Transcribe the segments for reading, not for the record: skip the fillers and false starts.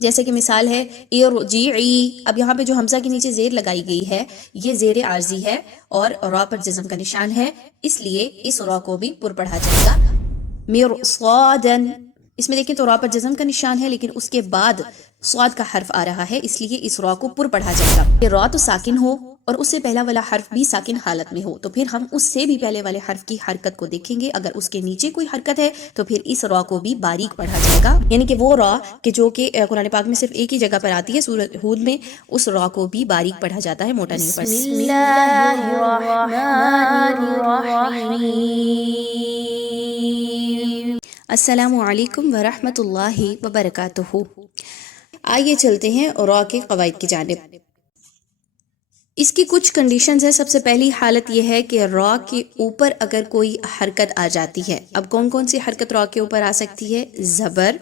جیسے کہ مثال ہے ارجعی، اب یہاں پہ جو حمزہ کے نیچے زیر لگائی گئی ہے یہ زیر عارضی ہے اور را پر جزم کا نشان ہے، اس لیے اس را کو بھی پر پڑھا جائے گا مرصادن۔ اس میں دیکھیں تو را پر جزم کا نشان ہے لیکن اس کے بعد صاد کا حرف آ رہا ہے، اس لیے اس را کو پر پڑھا جائے گا۔ یہ را تو ساکن ہو اور اس سے پہلا والا حرف بھی ساکن حالت میں ہو تو پھر ہم اس سے بھی پہلے والے حرف کی حرکت کو دیکھیں گے، اگر اس کے نیچے کوئی حرکت ہے تو پھر اس را کو بھی باریک پڑھا جائے گا، یعنی کہ وہ را کہ جو کہ قرآن پاک میں صرف ایک ہی جگہ پر آتی ہے سورۃ ہود میں، اس را کو بھی باریک پڑھا جاتا ہے، موٹا نہیں پڑھا۔ بسم اللہ الرحمن الرحیم۔ السلام علیکم ورحمۃ اللہ وبرکاتہ۔ آئیے چلتے ہیں را کے قواعد کی جانب۔ اس کی کچھ کنڈیشنز ہیں۔ سب سے پہلی حالت یہ ہے کہ را کے اوپر اگر کوئی حرکت آ جاتی ہے، اب کون کون سی حرکت را کے اوپر آ سکتی ہے؟ زبر،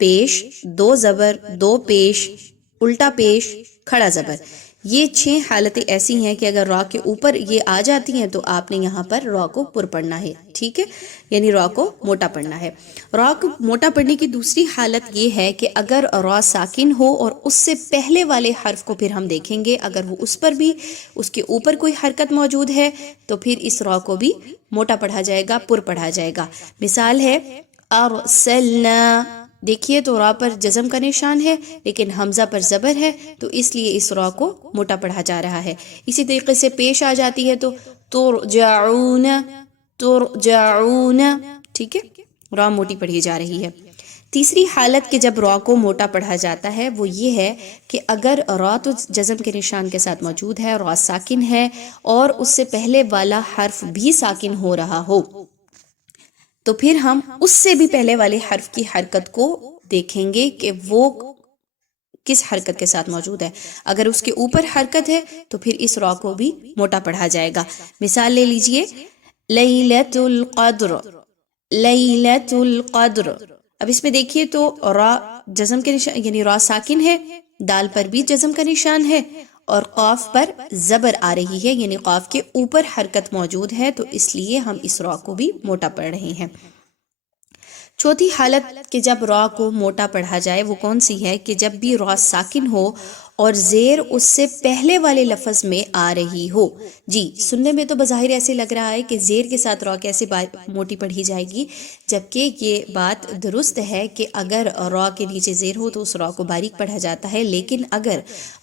پیش، دو زبر، دو پیش، الٹا پیش، کھڑا زبر، یہ 6 حالتیں ایسی ہیں کہ اگر را کے اوپر یہ آ جاتی ہیں تو آپ نے یہاں پر را کو پر پڑھنا ہے، ٹھیک ہے، یعنی را کو موٹا پڑھنا ہے۔ را کو موٹا پڑھنے کی دوسری حالت یہ ہے کہ اگر را ساکن ہو اور اس سے پہلے والے حرف کو پھر ہم دیکھیں گے، اگر وہ اس پر بھی اس کے اوپر کوئی حرکت موجود ہے تو پھر اس را کو بھی موٹا پڑھا جائے گا، پر پڑھا جائے گا۔ مثال ہے ارسلنا، دیکھیے تو را پر جزم کا نشان ہے لیکن حمزہ پر زبر ہے تو اس لیے اس را کو موٹا پڑھا جا رہا ہے۔ اسی طریقے سے پیش آ جاتی ہے تو ترجعون، ترجعون، ٹھیک ہے، را موٹی پڑھی جا رہی ہے۔ تیسری حالت کہ جب را کو موٹا پڑھا جاتا ہے وہ یہ ہے کہ اگر را تو جزم کے نشان کے ساتھ موجود ہے، را ساکن ہے اور اس سے پہلے والا حرف بھی ساکن ہو رہا ہو تو پھر ہم اس سے بھی پہلے والے حرف کی حرکت کو دیکھیں گے کہ وہ کس حرکت کے ساتھ موجود ہے۔ اگر اس کے اوپر حرکت ہے تو پھر اس را کو بھی موٹا پڑھا جائے گا۔ مثال لے لیجئے لیلۃ القدر، لیلۃ القدر، اب اس میں دیکھیے تو را جزم کے نشان یعنی را ساکن ہے، دال پر بھی جزم کا نشان ہے اور قاف پر زبر آ رہی ہے، یعنی قاف کے اوپر حرکت موجود ہے تو اس لیے ہم اس را کو بھی موٹا پڑھ رہے ہیں۔ چوتھی حالت کہ جب را کو موٹا پڑھا جائے وہ کون سی ہے کہ جب بھی را ساکن ہو اور زیر اس سے پہلے والے لفظ میں آ رہی ہو۔ جی سننے میں تو بظاہر ایسے لگ رہا ہے کہ زیر کے ساتھ را کیسے موٹی پڑھی جائے گی، جبکہ یہ بات درست ہے کہ اگر را کے نیچے زیر ہو تو اس را کو باریک پڑھا جاتا ہے، لیکن اگر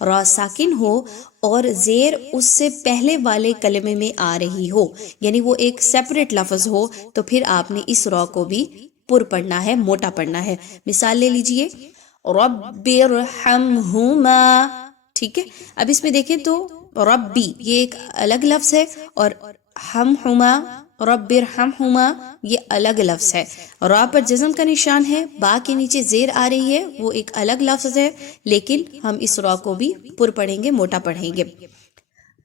را ساکن ہو اور زیر اس سے پہلے والے کلمے میں آ رہی ہو، یعنی وہ ایک سیپریٹ لفظ ہو، تو پھر آپ نے اس را کو بھی پر پڑھنا ہے، موٹا پڑھنا ہے۔ مثال لے لیجئے رب ارحمہما، ٹھیک ہے، اب اس میں دیکھیں تو ربی یہ ایک الگ لفظ ہے اور ہمہما، رب ارحمہما یہ الگ لفظ ہے۔ را پر جزم کا نشان ہے، با کے نیچے زیر آ رہی ہے، وہ ایک الگ لفظ ہے لیکن ہم اس را کو بھی پر پڑھیں گے، موٹا پڑھیں گے۔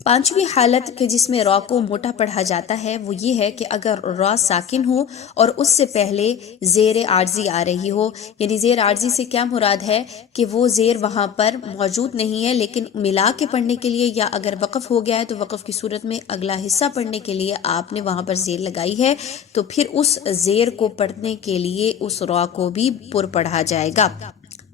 پانچویں حالت کہ جس میں را کو موٹا پڑھا جاتا ہے وہ یہ ہے کہ اگر را ساکن ہو اور اس سے پہلے زیر عارضی آ رہی ہو، یعنی زیر عارضی سے کیا مراد ہے کہ وہ زیر وہاں پر موجود نہیں ہے لیکن ملا کے پڑھنے کے لیے یا اگر وقف ہو گیا ہے تو وقف کی صورت میں اگلا حصہ پڑھنے کے لیے آپ نے وہاں پر زیر لگائی ہے تو پھر اس زیر کو پڑھنے کے لیے اس را کو بھی پر پڑھا جائے گا۔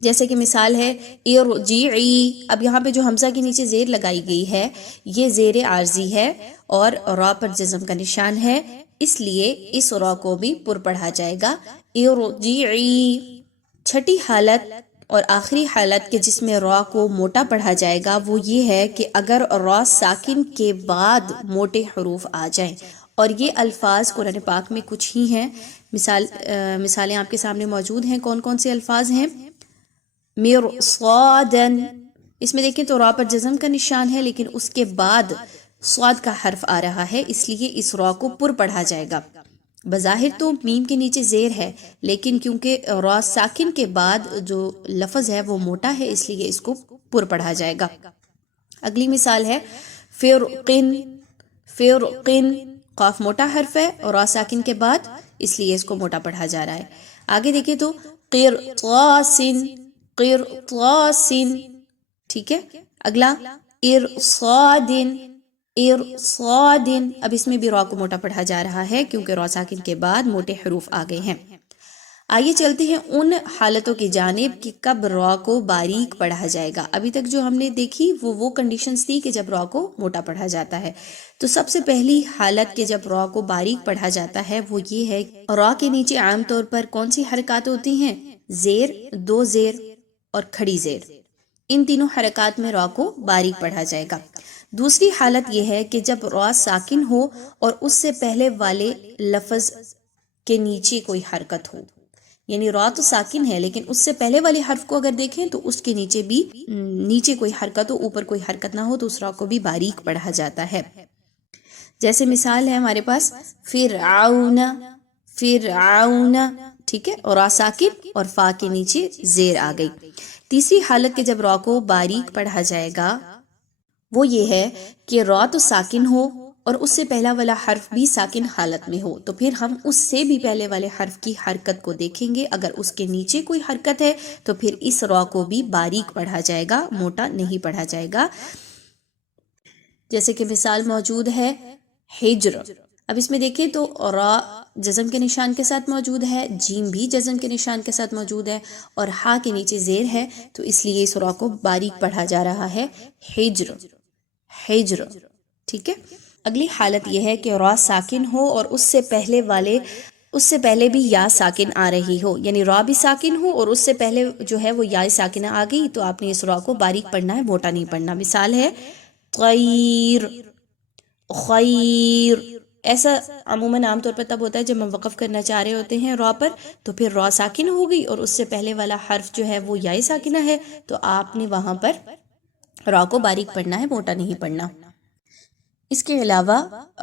جیسے کہ مثال ہے ارجعی، اب یہاں پہ جو حمزہ کے نیچے زیر لگائی گئی ہے یہ زیر عارضی ہے اور را پر جزم کا نشان ہے، اس لیے اس را کو بھی پر پڑھا جائے گا ارجعی۔ چھٹی حالت اور آخری حالت کہ جس میں را کو موٹا پڑھا جائے گا وہ یہ ہے کہ اگر را ساکن کے بعد موٹے حروف آ جائیں، اور یہ الفاظ قرآن پاک میں کچھ ہی ہیں، مثالیں آپ کے سامنے موجود ہیں۔ کون کون سے الفاظ ہیں؟ مرصادن، اس میں دیکھیں تو را پر جزم کا نشان ہے لیکن اس کے بعد صاد کا حرف آ رہا ہے، اس لیے اس را کو پر پڑھا جائے گا۔ بظاہر تو میم کے نیچے زیر ہے لیکن کیونکہ را ساکن کے بعد جو لفظ ہے وہ موٹا ہے اس لیے اس کو پر پڑھا جائے گا۔ اگلی مثال ہے فرقن، فرقن، قاف موٹا حرف ہے اور را ساکن کے بعد اس لیے اس کو موٹا پڑھا جا رہا ہے۔ آگے دیکھیں تو قرطاسن، قرطاسن، ٹھیک ہے۔ اگلا ارصادن، ارصادن، اب اس میں بھی را کو موٹا پڑھا جا رہا ہے کیونکہ را ساکن کے بعد موٹے حروف آ گئے ہیں۔ آئیے چلتے ہیں ان حالتوں کی جانب کہ کب را کو باریک پڑھا جائے گا. ابھی تک جو ہم نے دیکھی وہ کنڈیشنز تھی کہ جب را کو موٹا پڑھا جاتا ہے. تو سب سے پہلی حالت کہ جب را کو باریک پڑھا جاتا ہے وہ یہ ہے را کے نیچے عام طور پر کون سی حرکات ہوتی ہیں؟ زیر، دو زیر اور کھڑی زیر. ان تینوں حرکات میں را کو باریک پڑھا جائے گا. دوسری حالت یہ ہے کہ جب را ساکن ہو اور اس سے پہلے والے لفظ کے نیچے کوئی حرکت ہو. یعنی را تو ساکن ہے لیکن اس سے پہلے والے حرف کو اگر دیکھیں تو اس کے نیچے بھی نیچے کوئی حرکت ہو، اوپر کوئی حرکت نہ ہو تو اس را کو بھی باریک پڑھا جاتا ہے. جیسے مثال ہے ہمارے پاس فرعون، فرعون، ٹھیک ہے، اور را ساکن اور فا کے نیچے زیر آ گئی. تیسری حالت کہ جب را کو باریک پڑھا جائے گا وہ یہ ہے کہ را تو ساکن ہو اور اس سے پہلا والا حرف بھی ساکن حالت میں ہو. تو پھر ہم اس سے بھی پہلے والے حرف کی حرکت کو دیکھیں گے. اگر اس کے نیچے کوئی حرکت ہے تو پھر اس را کو بھی باریک پڑھا جائے گا، موٹا نہیں پڑھا جائے گا. جیسے کہ مثال موجود ہے ہجر. اب اس میں دیکھیں تو را جزم کے نشان کے ساتھ موجود ہے، جیم بھی جزم کے نشان کے ساتھ موجود ہے اور ہا کے نیچے زیر ہے، تو اس لیے اس را کو باریک پڑھا جا رہا ہے ہجر، ہجر. ٹھیک ہے. اگلی حالت یہ ہے کہ را ساکن ہو اور اس سے پہلے بھی یا ساکن آ رہی ہو. یعنی را بھی ساکن ہو اور اس سے پہلے جو ہے وہ یا ساکنہ آ گئی تو آپ نے اس را کو باریک پڑھنا ہے، موٹا نہیں پڑھنا. مثال ہے خیر، خیر. ایسا عموماً عام طور پر تب ہوتا ہے جب ہم وقف کرنا چاہ رہے ہوتے ہیں را پر، تو پھر را ساکن ہو گئی اور اس سے پہلے والا حرف جو ہے وہ یا ساکنہ ہے تو آپ نے وہاں پر را کو باریک پڑھنا ہے، موٹا نہیں پڑھنا. اس کے علاوہ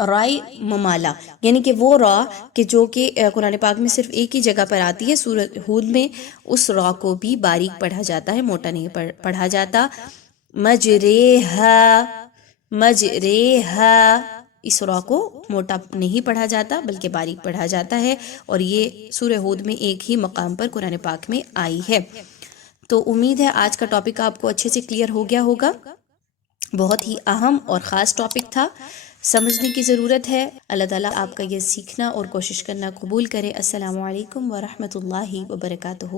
رائے ممالا، یعنی کہ وہ را کہ جو کہ قرآن پاک میں صرف ایک ہی جگہ پر آتی ہے سورۃ ہود میں، اس را کو بھی باریک پڑھا جاتا ہے، موٹا نہیں پڑھا جاتا. مجریہا، مجریہا، اس را کو موٹا نہیں پڑھا جاتا بلکہ باریک پڑھا جاتا ہے اور یہ سورہ ہود میں ایک ہی مقام پر قرآن پاک میں آئی ہے. تو امید ہے آج کا ٹاپک آپ کو اچھے سے کلیئر ہو گیا ہوگا. بہت ہی اہم اور خاص ٹاپک تھا، سمجھنے کی ضرورت ہے. اللہ تعالیٰ آپ کا یہ سیکھنا اور کوشش کرنا قبول کرے. السلام علیکم ورحمۃ اللہ وبرکاتہ.